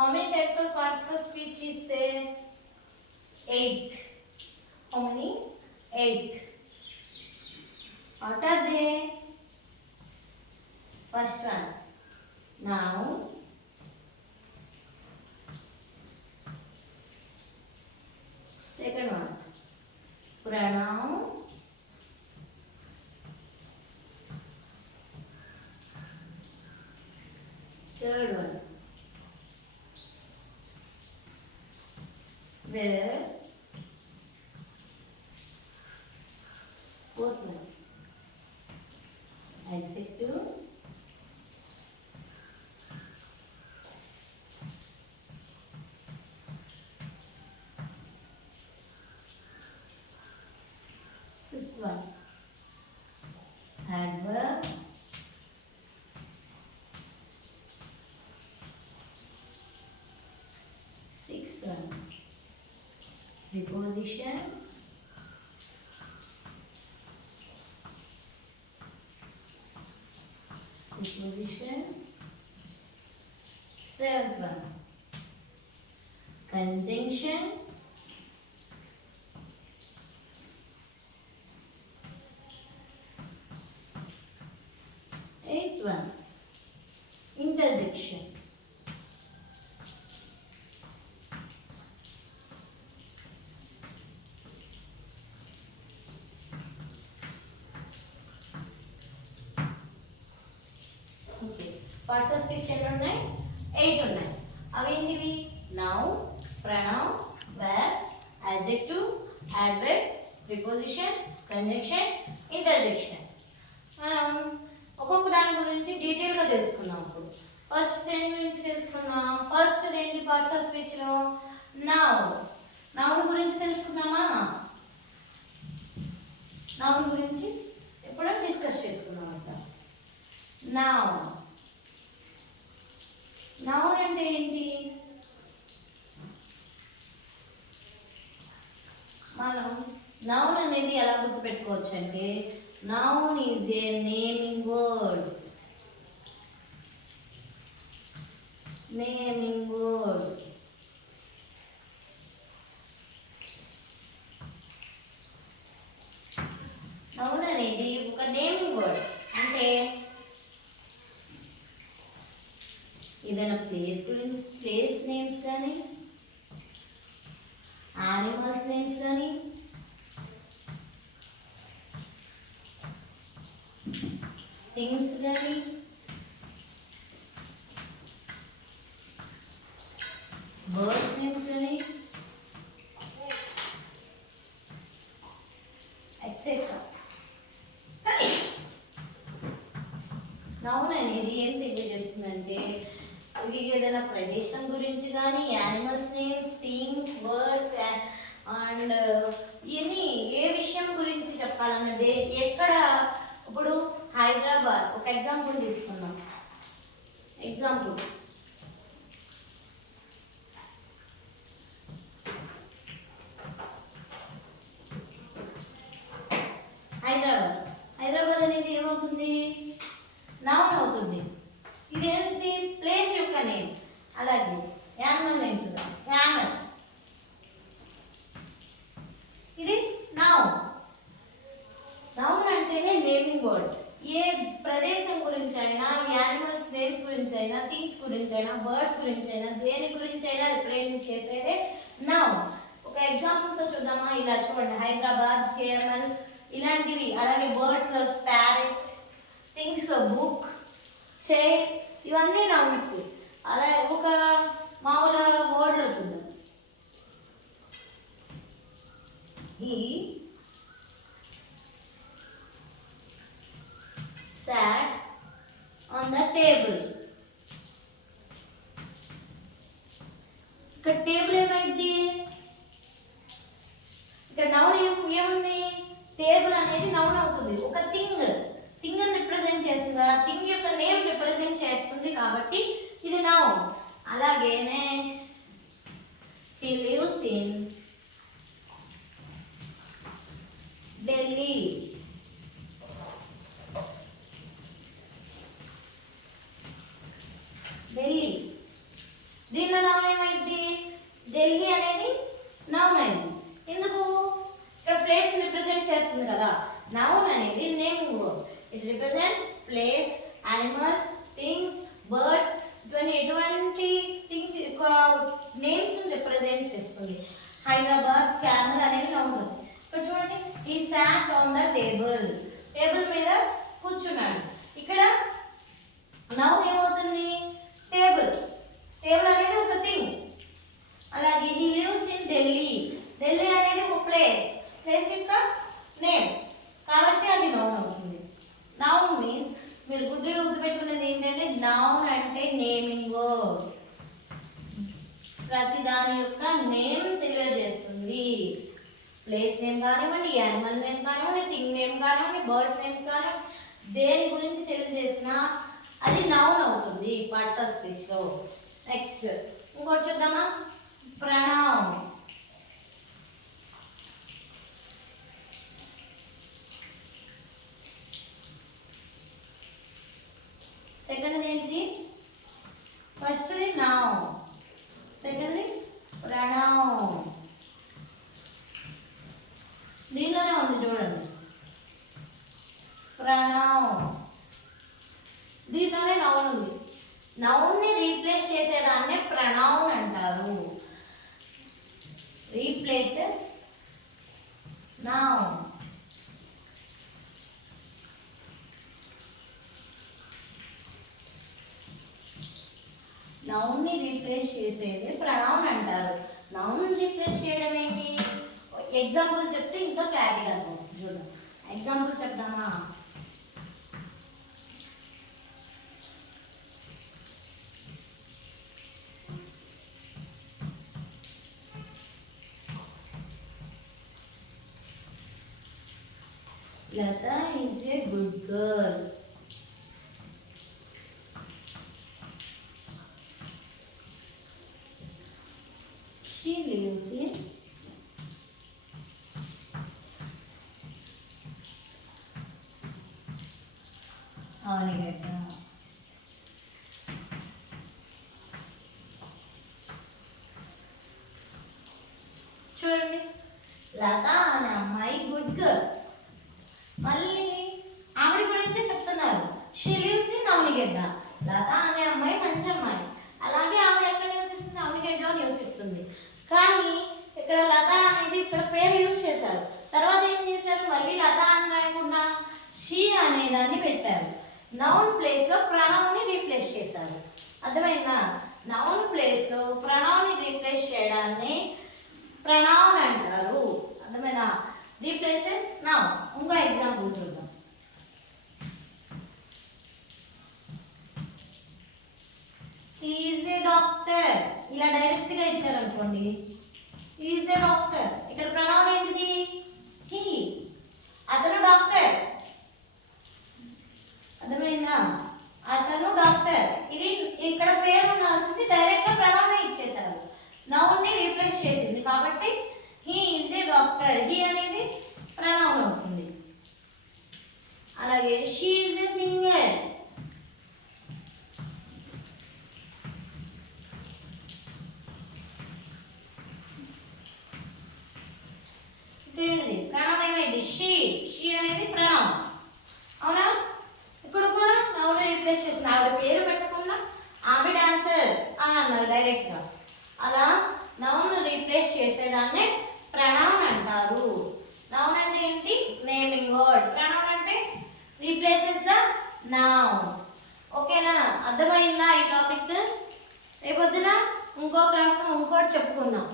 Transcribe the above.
How many types of parts of speech is there? 8. How many? 8. What are they? First one, noun. Second one, pronoun. Third one, verb. Fourth one, adjective. Fifth one, adverb. Sixth one, preposition. Preposition. Seventh one, conjunction. Eighth one, interjection. Parts of speech ఎన్ని ఉన్నాయి? 8 ఉన్నాయి. అవి ఏంటివి? Noun, pronoun, verb, adjective, adverb, preposition, conjunction, interjection. మనం ఒక్కొక్క దాని గురించి డీటెయిల్గా తెలుసుకుందాం. ఇప్పుడు ఫస్ట్ దేని గురించి తెలుసుకుందాం? ఫస్ట్ ఏంటి పార్ట్స్ ఆఫ్ స్పీచ్లో? నౌన్. నౌన్ గురించి తెలుసుకుందామా? నౌన్ గురించి ఎప్పుడో డిస్కస్ చేసుకుందాం. నౌన్. నౌన్ అంటే ఏంటి? మనం నౌన్ అనేది ఎలా గుర్తుపెట్టుకోవచ్చు అంటే, noun is a naming word. Naming word. Noun అనేది ఒక నేమింగ్ వర్డ్. అంటే ఏదైనా ప్లేస్ నేమ్స్ కానీ, యానిమల్స్ నేమ్స్ కానీ, థింగ్స్ కానీ, బర్డ్స్ నేమ్స్ కానీ, ఎక్సెట్రా. నౌన్ అనేది ఏం తెలియజేస్తుందంటే, ఏదైనా ప్రదేశం గురించి కానీ, animals names, things, words and ఇవన్నీ ఏ విషయం గురించి చెప్పాలన్నదే. ఎక్కడ ఇప్పుడు హైదరాబాద్ ఒక ఎగ్జాంపుల్ తీసుకుందాం. ఎగ్జాంపుల్ హైదరాబాద్. హైదరాబాద్ అనేది ఏమవుతుంది? నౌన్ అవుతుంది. ఇదేంటి? ప్లేస్ యొక్క నేమ్. అలాగే యానిమల్ నేమ్ చూద్దాం. యానిమల్ ఇది నౌన్. నౌన్ అంటేనే నేమింగ్ వర్డ్. ఏ ప్రదేశం గురించి అయినా, యానిమల్స్ నేమ్స్ గురించి అయినా, థింగ్స్ గురించి అయినా, బర్డ్స్ గురించి అయినా, దేని గురించి అయినా రిప్రజెంట్ చేసేదే నౌన్. ఒక ఎగ్జాంపుల్తో చూద్దామా? ఇలా చూడండి, హైదరాబాద్, కేరళ ఇలాంటివి. అలాగే బర్డ్స్లో ప్యారెట్, థింగ్స్లో బుక్, చైర్, ఇవన్నీ నౌన్స్. అలా ఒక మామూలు వర్డ్లో చూద్దాం. He sat on the table. ఇక్కడ టేబుల్ ఏమైంది? ఇక్కడ నౌన్ ఏముంది? టేబుల్ అనేది నౌన్ అవుతుంది. ఒక థింగ్ రిప్రజెంట్ చేస్తుంది. ఆ థింగ్ యొక్క నేమ్ రిప్రజెంట్ చేస్తుంది కాబట్టి ఇది నౌన్. అలాగే next, he lives in Delhi. Delhi దీనిలో నౌన్ ఏమైంది? ఢిల్లీ అనేది నౌన్ అయింది. ఎందుకు? ఇక్కడ ప్లేస్ రిప్రజెంట్ చేస్తుంది కదా. నౌన్ అనేది naming word. It represents place, animals, things, birds, ఎటువంటి థింగ్స్ నేమ్స్ రిప్రజెంట్ చేస్తుంది. హైదరాబాద్, క్యామెల్ అనేవి నౌన్స్. ఇక్కడ చూడండి, ఈ sat on the table, table మీద కూర్చున్నాడు. ఇక్కడ నౌన్ ఏమవుతుంది? టేబుల్. టేబుల్ అనేది ఒక థింగ్. అలాగే హీ లివ్స్ ఇన్ ఢిల్లీ, ఢిల్లీ అనేది ఒక ప్లేస్, ప్లేస్ యొక్క నేమ్ కాబట్టి అది నౌన్ అవుతుంది. నౌన్ మీన్స్ మీరు గుర్తుగా గుర్తుపెట్టుకునేది ఏంటంటే నౌన్ అంటే నేమింగ్ వర్డ్. ప్రతి దాని యొక్క నేమ్ తెలియజేస్తుంది. ప్లేస్ నేమ్ కానివ్వండి, యానిమల్ నేమ్ కానివ్వండి, థింగ్ నేమ్ కానివ్వండి, బర్డ్స్ నేమ్స్ కానివ్వండి, దేని గురించి తెలియజేసినా అది నౌన్ అవుతుంది పార్ట్స్ ఆఫ్ స్పీచ్లో. నెక్స్ట్ ఇంకోటి చూద్దామా? ప్రొనౌన్. సెకండ్ ఏంటిది? First noun, second pronoun. దీనిలోనే ఉంది చూడండి, ప్రొనౌన్. దీంట్లోనే నౌన్ ఉంది. నౌన్ని రీప్లేస్ చేసేదాన్నే ప్రొనౌన్ అంటారు. Replaces noun. నౌన్ని రీప్లేస్ చేసేది ప్రొనౌన్ అంటారు. నౌన్ రీప్లేస్ చేయడం ఏంటి? ఎగ్జాంపుల్ చెప్తే ఇంకా క్లారిటీగా అర్థం. చూడండి, ఎగ్జాంపుల్ చెప్దామా? Lata is a good girl. She lives in Avnigata. చూడండి, లత అనే అమ్మాయి గుడ్ గర్ల్. మళ్ళీ ఆవిడ గురించే చెప్తున్నారు. She lives in Avanigadda. Lata అనే అమ్మాయి మంచి అమ్మాయి. అలాగే ఆవిడ ఎక్కడ నివసిస్తుంది? అవనిగడ్డలో నివసిస్తుంది. కానీ ఇక్కడ లత అనేది ఇక్కడ పేరు యూజ్ చేశారు. తర్వాత ఏం చేశారు? మళ్ళీ లత అని రాయకుండా షీ అనేదాన్ని పెట్టారు. నౌన్ ప్లేస్లో ప్రొనౌన్ని రీప్లేస్ చేశారు. అర్థమైందా? నౌన్ ప్లేస్లో ప్రొనౌన్ని రీప్లేస్ చేయడాన్ని ప్రొనౌన్ అంటారు. అర్థమైనా? Replaces noun. ఇంకో ఎగ్జాంపుల్ చూద్దాం. He is a doctor. ఇలా డైరెక్ట్గా ఇచ్చారనుకోండి, హీ ఈజ్ ఏ డాక్టర్. ఇక్కడ ప్రొనౌన్ ఏంటిది? హీ. అతను డాక్టర్. అర్థమైందా? అతను డాక్టర్. ఇది ఇక్కడ పేరు ఉండాల్సింది డైరెక్ట్గా ప్రొనౌన్ ఇచ్చేసారు. నౌన్ని రీప్లేస్ చేసింది కాబట్టి he is a doctor. He అనేది ప్రొనౌన్ అవుతుంది. అలాగే she is a singer. Pronoun ఏమైంది? షీ. షీ అనేది ప్రొనౌన్. అవునా? ఇక్కడ కూడా నౌన్ రీప్లేస్ చేసిన ఆవిడ పేరు పెట్టకుండా ఆమె డాన్సర్ అని అన్నారు డైరెక్ట్గా. అలా నౌన్ రీప్లేస్ చేసేదాన్ని ప్రొనౌన్ అంటారు. నౌన్ అంటే ఏంటి? Naming word. ప్రొనౌన్ అంటే రీప్లేసెస్ ద నౌన్. ఓకేనా? అర్థమైందా ఈ టాపిక్? రేపొద్దున ఇంకో క్లాస్ ఇంకోటి చెప్పుకుందాం.